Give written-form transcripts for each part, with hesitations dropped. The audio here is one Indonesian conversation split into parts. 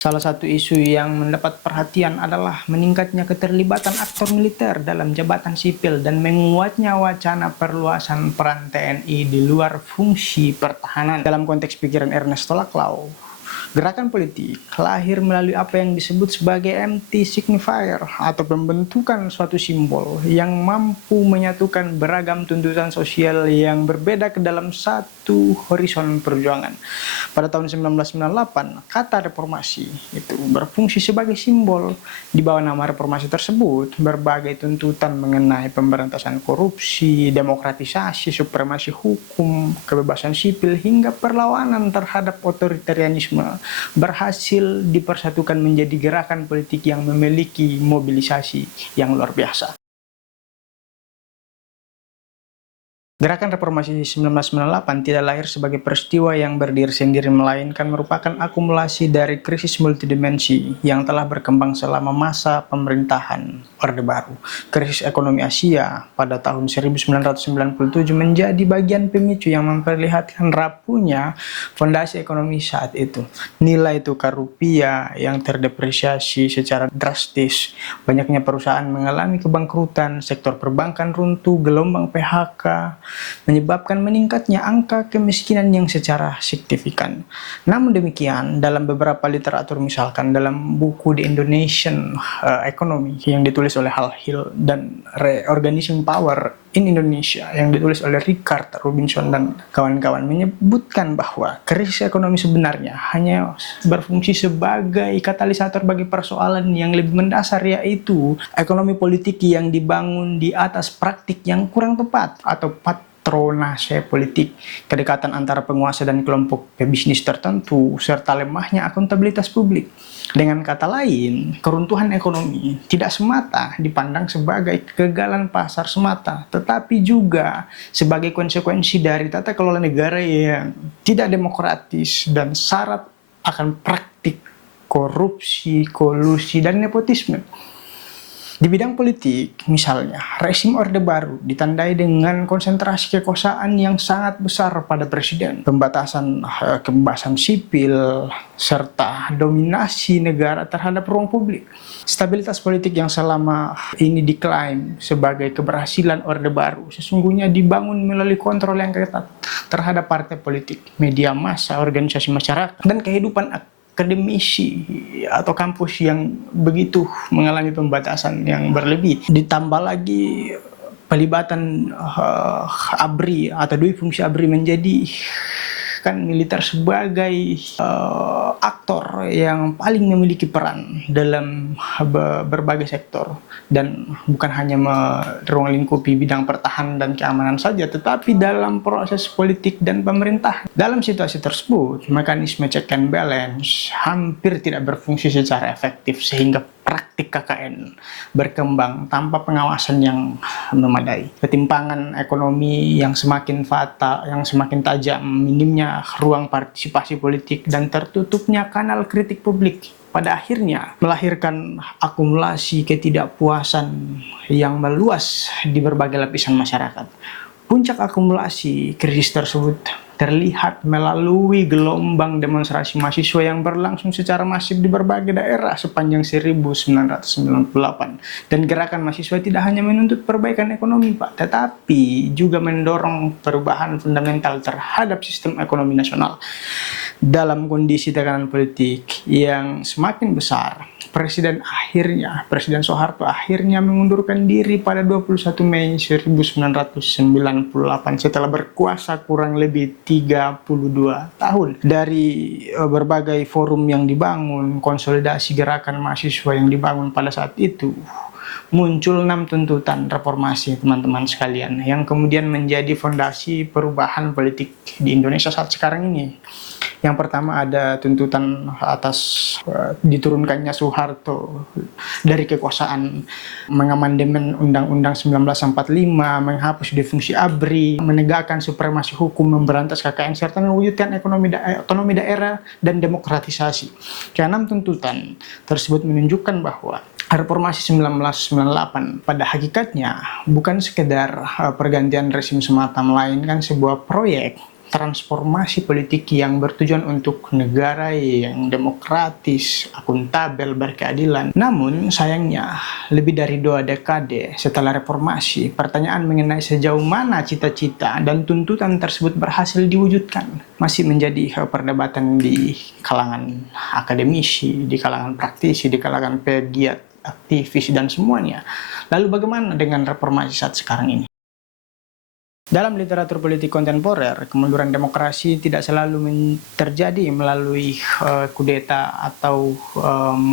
Salah satu isu yang mendapat perhatian adalah meningkatnya keterlibatan aktor militer dalam jabatan sipil dan menguatnya wacana perluasan peran TNI di luar fungsi pertahanan. Dalam konteks pikiran Ernesto Laclau, gerakan politik lahir melalui apa yang disebut sebagai empty signifier atau pembentukan suatu simbol yang mampu menyatukan beragam tuntutan sosial yang berbeda ke dalam satu horizon perjuangan. Pada tahun 1998, kata reformasi itu berfungsi sebagai simbol. Di bawah nama reformasi tersebut, berbagai tuntutan mengenai pemberantasan korupsi, demokratisasi, supremasi hukum, kebebasan sipil, hingga perlawanan terhadap otoritarianisme berhasil dipersatukan menjadi gerakan politik yang memiliki mobilisasi yang luar biasa. Gerakan reformasi 1998 tidak lahir sebagai peristiwa yang berdiri sendiri, melainkan merupakan akumulasi dari krisis multidimensi yang telah berkembang selama masa pemerintahan Orde Baru. Krisis ekonomi Asia pada tahun 1997 menjadi bagian pemicu yang memperlihatkan rapuhnya fondasi ekonomi saat itu. Nilai tukar rupiah yang terdepresiasi secara drastis, banyaknya perusahaan mengalami kebangkrutan, sektor perbankan runtuh, gelombang PHK, menyebabkan meningkatnya angka kemiskinan yang secara signifikan. Namun demikian, dalam beberapa literatur, misalkan dalam buku The Indonesian Economy yang ditulis oleh Hal Hill dan Reorganizing Power in Indonesia yang ditulis oleh Richard Robinson dan kawan-kawan, menyebutkan bahwa krisis ekonomi sebenarnya hanya berfungsi sebagai katalisator bagi persoalan yang lebih mendasar, yaitu ekonomi politik yang dibangun di atas praktik yang kurang tepat atau patronase politik, kedekatan antara penguasa dan kelompok pebisnis tertentu, serta lemahnya akuntabilitas publik. Dengan kata lain, keruntuhan ekonomi tidak semata dipandang sebagai kegagalan pasar semata, tetapi juga sebagai konsekuensi dari tata kelola negara yang tidak demokratis dan syarat akan praktik korupsi, kolusi, dan nepotisme. Di bidang politik, misalnya, rezim Orde Baru ditandai dengan konsentrasi kekuasaan yang sangat besar pada presiden, pembatasan kebebasan sipil, serta dominasi negara terhadap ruang publik. Stabilitas politik yang selama ini diklaim sebagai keberhasilan Orde Baru sesungguhnya dibangun melalui kontrol yang ketat terhadap partai politik, media massa, organisasi masyarakat, dan kehidupan akademisi atau kampus yang begitu mengalami pembatasan yang berlebih. Ditambah lagi pelibatan ABRI atau dui fungsi ABRI menjadi kan militer sebagai aktor yang paling memiliki peran dalam berbagai sektor, dan bukan hanya ruang lingkupi bidang pertahanan dan keamanan saja, tetapi dalam proses politik dan pemerintah. Dalam situasi tersebut, mekanisme check and balance hampir tidak berfungsi secara efektif, sehingga praktik KKN berkembang tanpa pengawasan yang memadai. Ketimpangan ekonomi yang semakin fatal, yang semakin tajam, minimnya ruang partisipasi politik, dan tertutupnya kanal kritik publik pada akhirnya melahirkan akumulasi ketidakpuasan yang meluas di berbagai lapisan masyarakat. Puncak akumulasi krisis tersebut terlihat melalui gelombang demonstrasi mahasiswa yang berlangsung secara masif di berbagai daerah sepanjang 1998. Dan gerakan mahasiswa tidak hanya menuntut perbaikan ekonomi, Pak, tetapi juga mendorong perubahan fundamental terhadap sistem ekonomi nasional. Dalam kondisi tekanan politik yang semakin besar, Presiden Soeharto akhirnya mengundurkan diri pada 21 Mei 1998 setelah berkuasa kurang lebih 32 tahun. Dari berbagai forum yang dibangun, konsolidasi gerakan mahasiswa yang dibangun pada saat itu, muncul 6 tuntutan reformasi, teman-teman sekalian, yang kemudian menjadi fondasi perubahan politik di Indonesia saat sekarang ini. Yang pertama ada tuntutan atas diturunkannya Soeharto dari kekuasaan, mengamandemen Undang-Undang 1945, menghapus difungsi ABRI, menegakkan supremasi hukum, memberantas KKN, serta mewujudkan otonomi daerah dan demokratisasi. Keenam tuntutan tersebut menunjukkan bahwa Reformasi 1998 pada hakikatnya bukan sekedar pergantian rezim semata, melainkan sebuah proyek transformasi politik yang bertujuan untuk negara yang demokratis, akuntabel, berkeadilan. Namun, sayangnya, lebih dari 2 dekade setelah reformasi, pertanyaan mengenai sejauh mana cita-cita dan tuntutan tersebut berhasil diwujudkan masih menjadi perdebatan di kalangan akademisi, di kalangan praktisi, di kalangan pegiat, aktivis, dan semuanya. Lalu bagaimana dengan reformasi saat sekarang ini? Dalam literatur politik kontemporer, kemunduran demokrasi tidak selalu terjadi melalui kudeta atau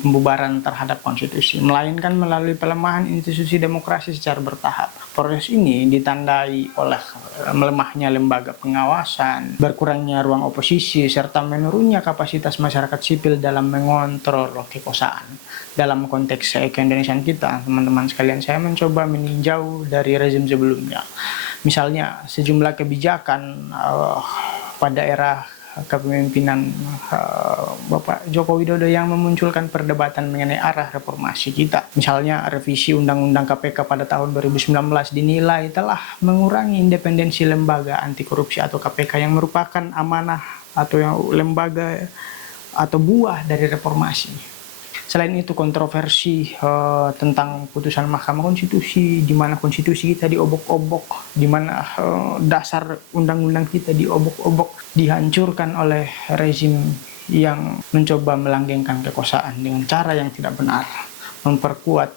pembubaran terhadap konstitusi, melainkan melalui pelemahan institusi demokrasi secara bertahap. Proses ini ditandai oleh melemahnya lembaga pengawasan, berkurangnya ruang oposisi, serta menurunnya kapasitas masyarakat sipil dalam mengontrol kekuasaan. Dalam konteks keindonesiaan kita, teman-teman sekalian, saya mencoba meninjau dari rezim sebelumnya. Misalnya, sejumlah kebijakan pada era kepemimpinan Bapak Joko Widodo yang memunculkan perdebatan mengenai arah reformasi kita. Misalnya, revisi Undang-Undang KPK pada tahun 2019 dinilai telah mengurangi independensi lembaga anti korupsi atau KPK yang merupakan amanah atau yang lembaga atau buah dari reformasi. Selain itu, kontroversi tentang putusan Mahkamah Konstitusi, di mana konstitusi kita diobok-obok, di mana dasar undang-undang kita diobok-obok, dihancurkan oleh rezim yang mencoba melanggengkan kekuasaan dengan cara yang tidak benar, memperkuat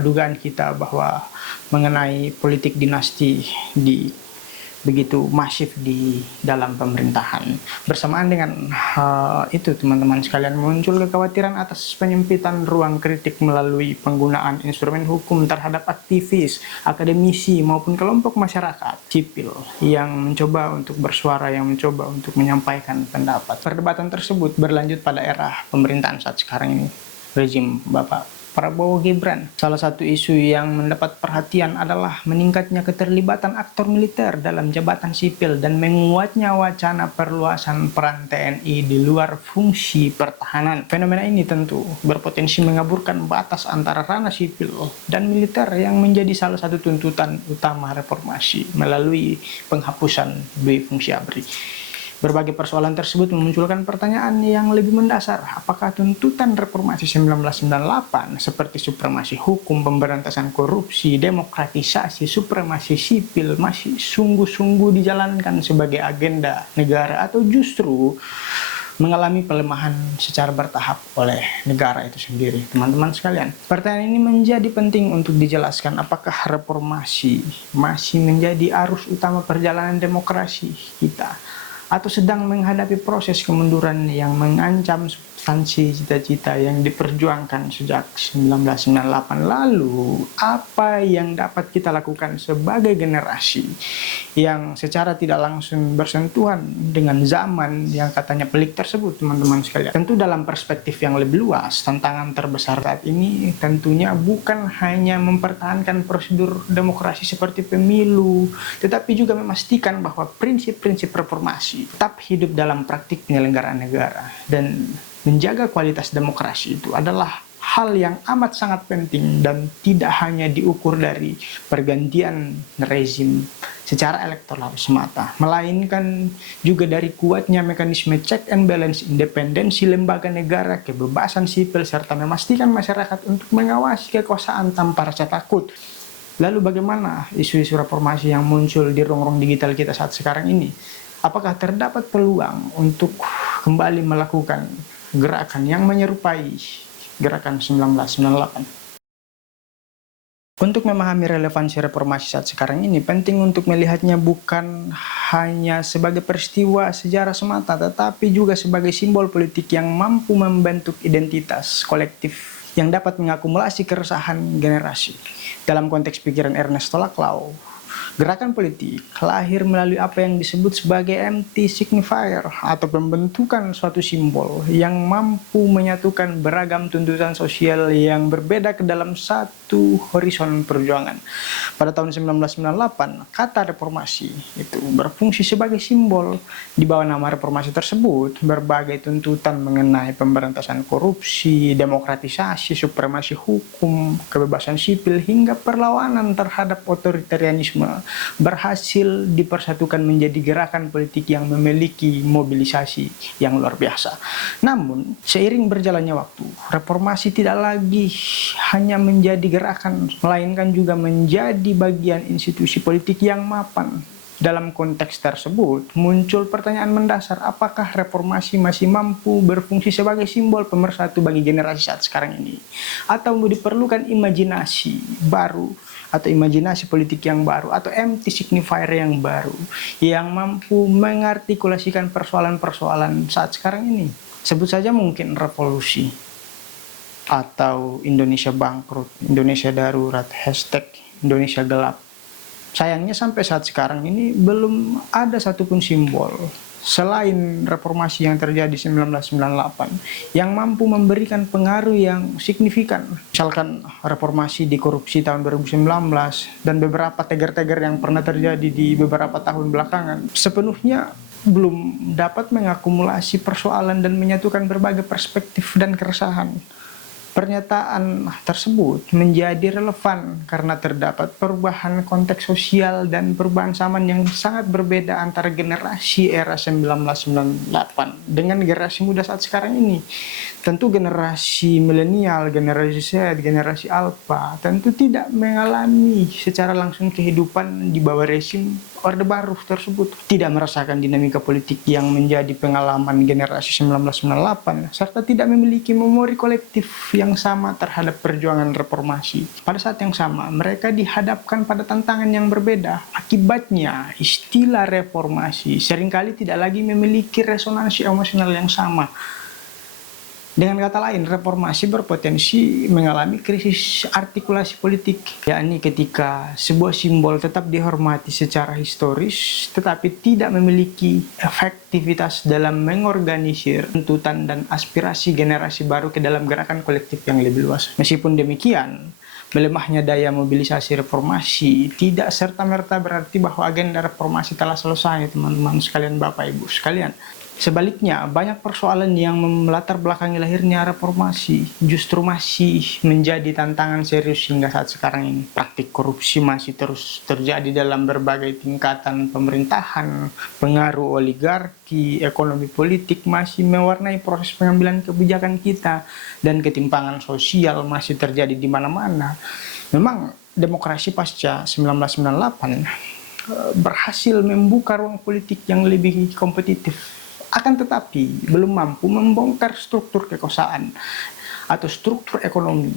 dugaan kita bahwa mengenai politik dinasti begitu masif di dalam pemerintahan. Bersamaan dengan itu, teman-teman sekalian, muncul kekhawatiran atas penyempitan ruang kritik melalui penggunaan instrumen hukum terhadap aktivis, akademisi, maupun kelompok masyarakat sipil yang mencoba untuk bersuara, yang mencoba untuk menyampaikan pendapat. Perdebatan tersebut berlanjut pada era pemerintahan saat sekarang ini, rezim Bapak Prabowo Gibran. Salah satu isu yang mendapat perhatian adalah meningkatnya keterlibatan aktor militer dalam jabatan sipil dan menguatnya wacana perluasan peran TNI di luar fungsi pertahanan. Fenomena ini tentu berpotensi mengaburkan batas antara ranah sipil dan militer yang menjadi salah satu tuntutan utama reformasi melalui penghapusan dui fungsi ABRI. Berbagai persoalan tersebut memunculkan pertanyaan yang lebih mendasar. Apakah tuntutan reformasi 1998 seperti supremasi hukum, pemberantasan korupsi, demokratisasi, supremasi sipil masih sungguh-sungguh dijalankan sebagai agenda negara atau justru mengalami pelemahan secara bertahap oleh negara itu sendiri? Teman-teman sekalian, pertanyaan ini menjadi penting untuk dijelaskan. Apakah reformasi masih menjadi arus utama perjalanan demokrasi kita, atau sedang menghadapi proses kemunduran yang mengancam substansi cita-cita yang diperjuangkan sejak 1998 lalu? Apa yang dapat kita lakukan sebagai generasi yang secara tidak langsung bersentuhan dengan zaman yang katanya pelik tersebut, teman-teman sekalian? Tentu dalam perspektif yang lebih luas, tantangan terbesar saat ini tentunya bukan hanya mempertahankan prosedur demokrasi seperti pemilu, tetapi juga memastikan bahwa prinsip-prinsip reformasi tetap hidup dalam praktik penyelenggaraan negara. Dan menjaga kualitas demokrasi itu adalah hal yang amat sangat penting dan tidak hanya diukur dari pergantian rezim secara elektoral semata, melainkan juga dari kuatnya mekanisme check and balance, independensi lembaga negara, kebebasan sipil, serta memastikan masyarakat untuk mengawasi kekuasaan tanpa rasa takut. Lalu bagaimana isu-isu reformasi yang muncul di ruang-ruang digital kita saat sekarang ini? Apakah terdapat peluang untuk kembali melakukan gerakan yang menyerupai gerakan 1998? Untuk memahami relevansi reformasi saat sekarang ini, penting untuk melihatnya bukan hanya sebagai peristiwa sejarah semata, tetapi juga sebagai simbol politik yang mampu membentuk identitas kolektif yang dapat mengakumulasi keresahan generasi. Dalam konteks pikiran Ernesto Laclau, gerakan politik lahir melalui apa yang disebut sebagai empty signifier atau pembentukan suatu simbol yang mampu menyatukan beragam tuntutan sosial yang berbeda ke dalam satu horizon perjuangan. Pada tahun 1998, kata reformasi itu berfungsi sebagai simbol. Di bawah nama reformasi tersebut, berbagai tuntutan mengenai pemberantasan korupsi, demokratisasi, supremasi hukum, kebebasan sipil, hingga perlawanan terhadap otoritarianisme nasionalisme berhasil dipersatukan menjadi gerakan politik yang memiliki mobilisasi yang luar biasa. Namun, seiring berjalannya waktu, reformasi tidak lagi hanya menjadi gerakan, melainkan juga menjadi bagian institusi politik yang mapan. Dalam konteks tersebut, muncul pertanyaan mendasar, apakah reformasi masih mampu berfungsi sebagai simbol pemersatu bagi generasi saat sekarang ini? Atau diperlukan imajinasi baru, atau imajinasi politik yang baru, atau empty signifier yang baru, yang mampu mengartikulasikan persoalan-persoalan saat sekarang ini? Sebut saja mungkin revolusi, atau Indonesia bangkrut, Indonesia darurat, hashtag Indonesia gelap. Sayangnya sampai saat sekarang ini belum ada satupun simbol selain reformasi yang terjadi 1998 yang mampu memberikan pengaruh yang signifikan. Misalkan reformasi di korupsi tahun 2019 dan beberapa teger-teger yang pernah terjadi di beberapa tahun belakangan sepenuhnya belum dapat mengakumulasi persoalan dan menyatukan berbagai perspektif dan keresahan. Pernyataan tersebut menjadi relevan karena terdapat perubahan konteks sosial dan perubahan zaman yang sangat berbeda antara generasi era 1998 dengan generasi muda saat sekarang ini. Tentu generasi milenial, generasi Z, generasi Alpha tentu tidak mengalami secara langsung kehidupan di bawah rezim Orde Baru tersebut, tidak merasakan dinamika politik yang menjadi pengalaman generasi 1998, serta tidak memiliki memori kolektif yang sama terhadap perjuangan reformasi. Pada saat yang sama, mereka dihadapkan pada tantangan yang berbeda. Akibatnya, istilah reformasi seringkali tidak lagi memiliki resonansi emosional yang sama. Dengan kata lain, reformasi berpotensi mengalami krisis artikulasi politik, yakni ketika sebuah simbol tetap dihormati secara historis, tetapi tidak memiliki efektivitas dalam mengorganisir tuntutan dan aspirasi generasi baru ke dalam gerakan kolektif yang lebih luas. Meskipun demikian, melemahnya daya mobilisasi reformasi tidak serta-merta berarti bahwa agenda reformasi telah selesai, teman-teman sekalian, Bapak Ibu sekalian. Sebaliknya, banyak persoalan yang melatar belakangi lahirnya reformasi justru masih menjadi tantangan serius hingga saat sekarang ini. Praktik korupsi masih terus terjadi dalam berbagai tingkatan pemerintahan, pengaruh oligarki, ekonomi politik masih mewarnai proses pengambilan kebijakan kita, dan ketimpangan sosial masih terjadi di mana-mana. Memang demokrasi pasca 1998 berhasil membuka ruang politik yang lebih kompetitif. Akan tetapi, belum mampu membongkar struktur kekuasaan atau struktur ekonomi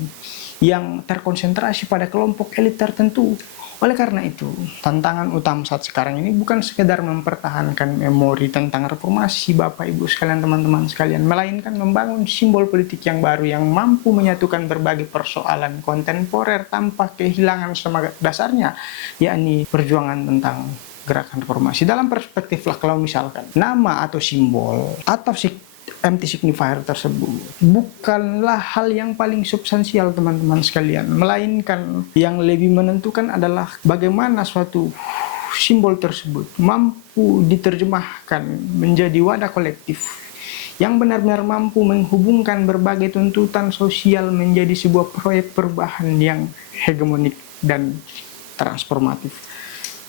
yang terkonsentrasi pada kelompok elit tertentu. Oleh karena itu, tantangan utama saat sekarang ini bukan sekedar mempertahankan memori tentang reformasi, Bapak Ibu sekalian, teman-teman sekalian, melainkan membangun simbol politik yang baru yang mampu menyatukan berbagai persoalan kontemporer tanpa kehilangan semangat dasarnya, yakni perjuangan tentang gerakan reformasi. Dalam perspektif lah, kalau misalkan nama atau simbol atau empty signifier tersebut bukanlah hal yang paling substansial, teman-teman sekalian, melainkan yang lebih menentukan adalah bagaimana suatu simbol tersebut mampu diterjemahkan menjadi wadah kolektif yang benar-benar mampu menghubungkan berbagai tuntutan sosial menjadi sebuah proyek perubahan yang hegemonik dan transformatif.